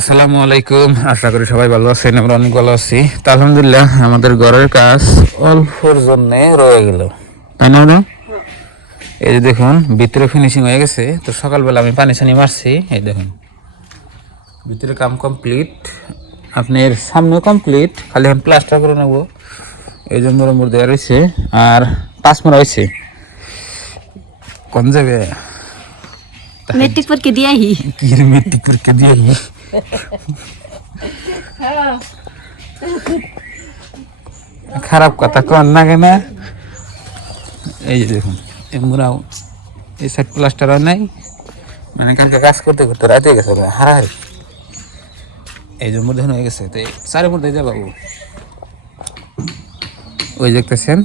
আসসালামু আলাইকুম। আশা করি সবাই ভালো আছেন। আমরা অনেক ভালো আছি। তো আলহামদুলিল্লাহ আমাদের ঘরের কাজ অল্পর জন্য রয়ে গেল, তাই না? এই যে দেখুন ভিতরে ফিনিশিং হয়ে গেছে। তো সকালবেলা আমি পানি ছানি মারছি। এই দেখুন ভিতরে কাম কমপ্লিট, আপনার সামনে কমপ্লিট, খালি এখন প্লাস্টার করে নেবো। এই জন্য মোড় দেওয়া রয়েছে আর পাঁচ মোড়া হয়েছে। কোন জায়গায় মেট্রিক পরীক্ষা দিয়ে আহি কি মেট্রিক পরীক্ষা দিয়ে খারাপ কথা কন না কেন। এই যে দেখুন এমরাও এই সাইড প্লাস্টার হয় নাই, মানে কালকে কাজ করতে করতে রাতে গেছে হারাই, এই জন্য দেখুন হয়ে গেছে। তো চারে পর দিয়ে যাবো ওই দেখতেছেন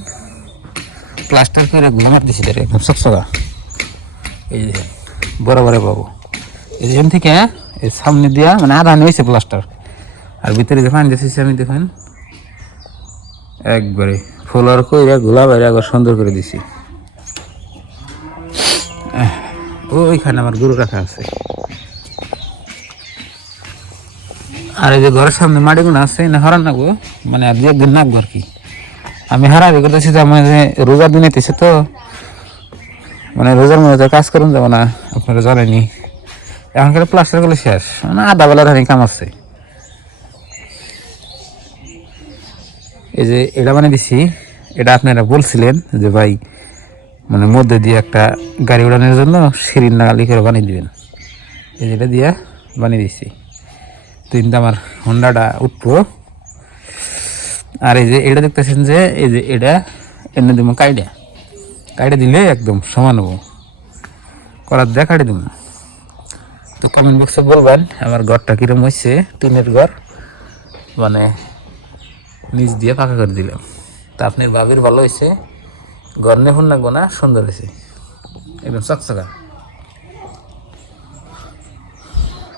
প্লাস্টার করে ঘুমার দিছি একদম সকসকা। এই যে বড় বড় পাবো এই যেখান থেকে এই সামনে দিয়া মানে আধা হয়েছে প্লাস্টার, আর ভিতরে যে পানি দিয়েছি আমি দেখুন একবারে ফ্লোর কইরা গোলা বাইরে একবার সুন্দর করে দিছি। ওইখানে আমার গরু রাখা আছে। আর এই যে ঘরের সামনে মাটিগুলো আছে না হরান নাগবো, মানে আর যে একদিন নাকবো আর কি। আমি হারাবি করতেছি যে আমার রোজার দিন এতেছে, তো মানে রোজার মধ্যে কাজ করুন যাবো না, আপনারা জানেনি। এখনকার প্লাস্টার গুলো শেষ, মানে আধা বেলা ধানি কাম আছে। এই যে এটা মানে দিছি, এটা আপনারা বলছিলেন যে ভাই মানে মধ্যে দিয়ে একটা গাড়ি উড়ানোর জন্য সিঁড়ির নাগালি করে বানিয়ে দিবেন। এই যেটা দিয়া বানিয়ে দিছি। তো কিন্তু আমার হন্ডাটা উঠবো। আর এই যে এটা দেখতেছেন যে এই যে এটা এনে দিব কাইডা কাইডা দিলে একদম সমান হবো, করার দিয়ে কাটে দিব। তো কমেন্ট বক্সে বলবেন আমার ঘরটা কিরম হয়েছে। টিনের ঘর মানে নিচ দিয়ে ফাঁকা করে দিলাম। তা আপনার ভাবির ভালো হয়েছে, ঘর নেহুন লাগবো না, সুন্দর হয়েছে একদম চকচকা।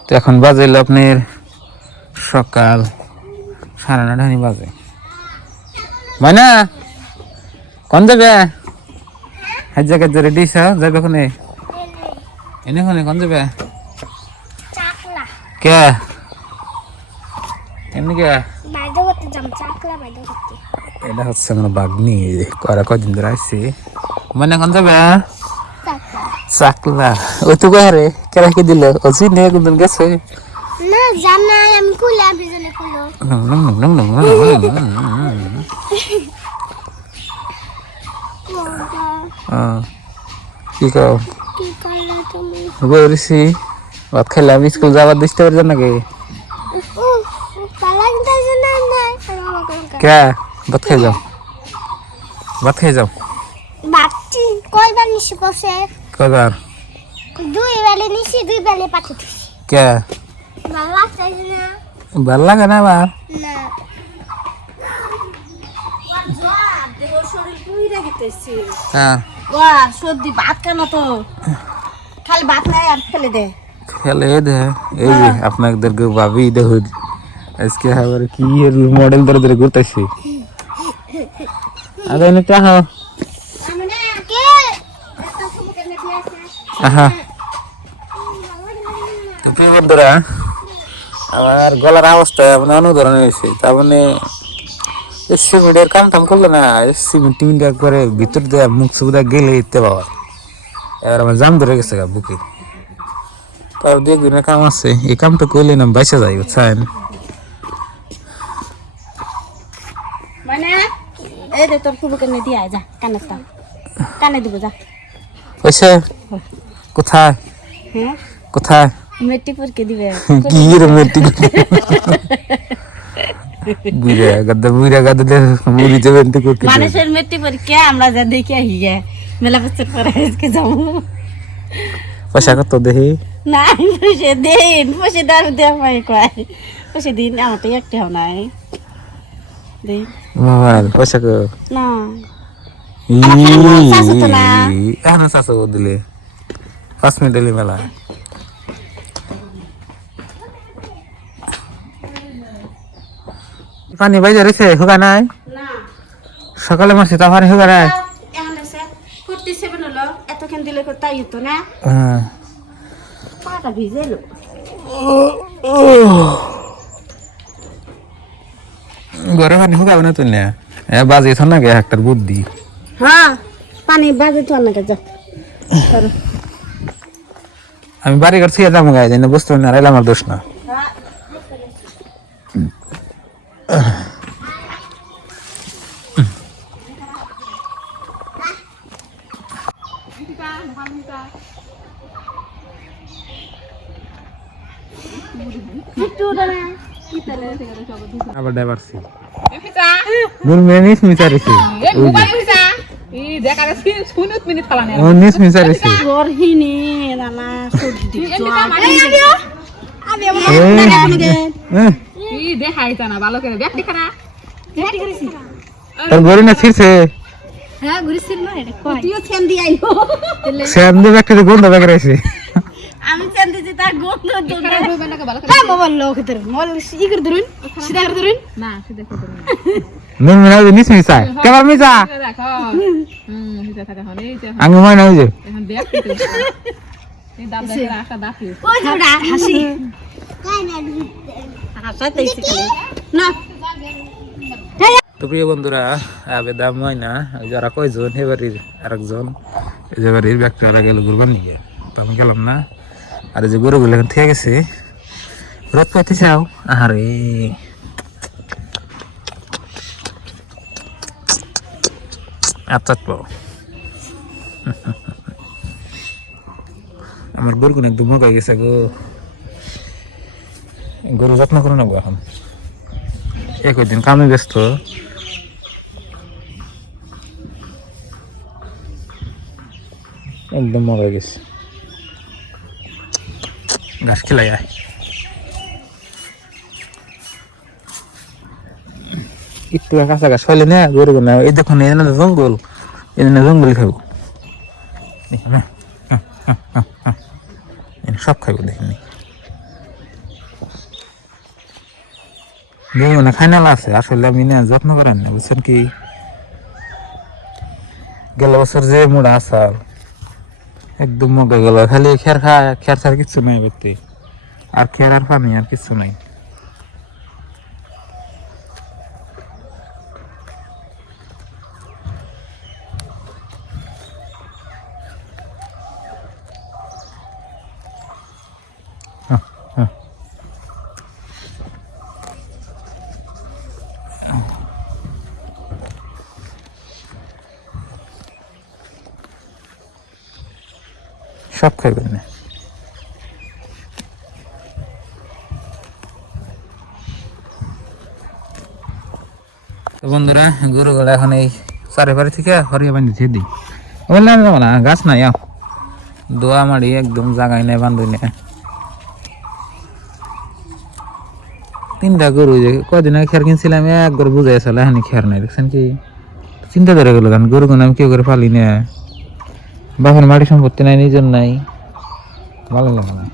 তো এখন বাজে আপনার সকাল 9:30 বাজে। মানে কোন যাবে জায়গায় রেডি যাবে ওখানে এনে ওখানে কোন যাবে কে এমনি কে? এটা হচ্ছে আমার বাগনি, করা কদিন ধরে আসছি। মানে কোন যাবে চাকলা? ওই তো গারে কেরা কি দিল ও চিনে কোনদিন গেছে না জানা আমি কুলা বিজনে কুলো কি কও কি করলা তুমি বলছি ভাত খাইলাম, স্কুল যাবার দিতে পারছো নাকি? ও পালা কিন্তু জানা নাই কে ভাত খাই যাও, ভাত খাই যাও। বাচ্চি কয়বার নিছি কসে কবার? দুই বেলে নিছি, দুই বেলে পাঠিয়েছি। কে বাবা চাই না ভাল লাগে না আমার না হ্যাঁ সর্দি ভাত কেন তো খালি ভাত নাই আর ফেলে দে খেলে দে। এই যে আপনাদেরকে ভাবি দেখুন আজকে আবার কি মডেল ধরে ধরে ঘুরতেছি। আগে এনে চাহ আহা বন্ধুরা, আমার গলার অবস্থা মানে অনুধরণ হয়েছে। তার মানে সিমেন্টের কাম টাম করলো না, সিমেন্ট একবারে ভিতর দিয়ে মুখ সুবিধা গেলে ইতে পাওয়া। এবার আমার জাম ধরে গেছে বুকে। তার দু একদিনের কাম আছে, এই কামটা করলে না বাইসা যায় বুঝছেন। মানে এই যে তোর ফুবুকে নিয়ে দিয়ে আয় যা, কানে দিব যা। পয়সা কোথায় হ্যাঁ কোথায় মেট্রিক পরীক্ষা দিবে কি রে মেট্রিক বুড়া গাদা মুড়ি যাবেন তো করতে মানুষের মেট্রিক পরীক্ষা আমরা যা দেখে আহি গে মেলা বছর পরে আজকে যাবো। পয়সা কত দেখি না পয়সা দাম দেওয়া পাই কয় পয়সা দিন আমার তো একটা নাই দিন মোবাইল পয়সা কো না এখন শাশু দিলে 5 মিনিট দিলে মেলা। পানি বাইজা রয়েছে হুগা নাই, সকালে মাসে তা পানি হুগা নাই। এতক্ষণ দিলে তাই হতো না হ্যাঁ পাটা ভিজে ঘরে পানি শুকাবে না তুই না বাজে থা না গে একটা বুদ্ধি হ্যাঁ পানি বাজে তো না যা আমি বাড়ি ঘর থেকে যাবো গায়ে না বুঝতে না এলাম আমার দোষ না আবার ডাইভারসি গুড মিনিট মিটারিছি ও নিস মিটারিছি গরহিনি রানা সর্দি তোর গরি না ছিড়ছে হ্যাঁ ঘুরিছিল না এটা কই তুইও ছেন দি আইলো স্যান্ডে ব্যাকটেরিয়া গন্ধ বের হইছে আমি ছেন দিছি তার গন্ধ হ্যাঁ মোবাইল লোক ধর মোবাইল ই করে ধরুন সিধা করে ধরুন না সিধা করে ধরুন নুন মিলা নিস মিসা কেবল মিসা দেখো সিধা থাকা হলে আঙ্গু হয় না ওই যে এখন দেখ এই দাব দেখে একটা দাফি ওই ওটা হাসি হাসাইতেছি না তো প্রিয় বন্ধুরা আবেদন হয় না যারা কয়জন এবারের আরেকজন এই যে বাড়ির ব্যক্তিরা গেল গুরবান নিয়ে তো আমি গেলাম না আর এই যে গরুগুলো এখন থেকে গেছে রোদ পাইতে চাও আরে আচ্ছা পাও আমার গরুগুলো একদম মগাই গেছে গো গরু যত্ন করে নেবো এখন একই দিন কামে ব্যস্ত একদম মরে গেছে ঘাস খেলাই আয় একটু কাঁচা ঘাস হইলে না গরু না এই দেখুন এখানে জঙ্গল এখানে জঙ্গল খাবো সব খাইব দেখিনি না খাইনাল আছে আসলে আমি না যত্ন করেন না বুঝছেন কি গেল বছর যে মুড়া আসার একদম মগা গেল খালি খের খায় খের ছাড়া কিচ্ছু নাই ব্যক্তি আর খের আর পানি আর কিচ্ছু নাই সব খাইবেন না বন্ধুরা গরুগুলো এখন এই চারিপাড়ি থেকে হরিয়া বান্ধি দিয়ে দিই বললাম না গাছ নাই দোয়া মারি একদম জাগাই নেই বান্ধি নে তিনটা গরু যে কদিন আগে খেয়ার কিনছিলাম একবার বুঝাই আসলে এখন খেয়ার নাই দেখছেন কি চিন্তা ধরে গেল কারণ গরুগুলো আমি কেউ করে পালি না বাপের মাটি সম্পত্তি নাই নিজের নাই ভালো লাগে না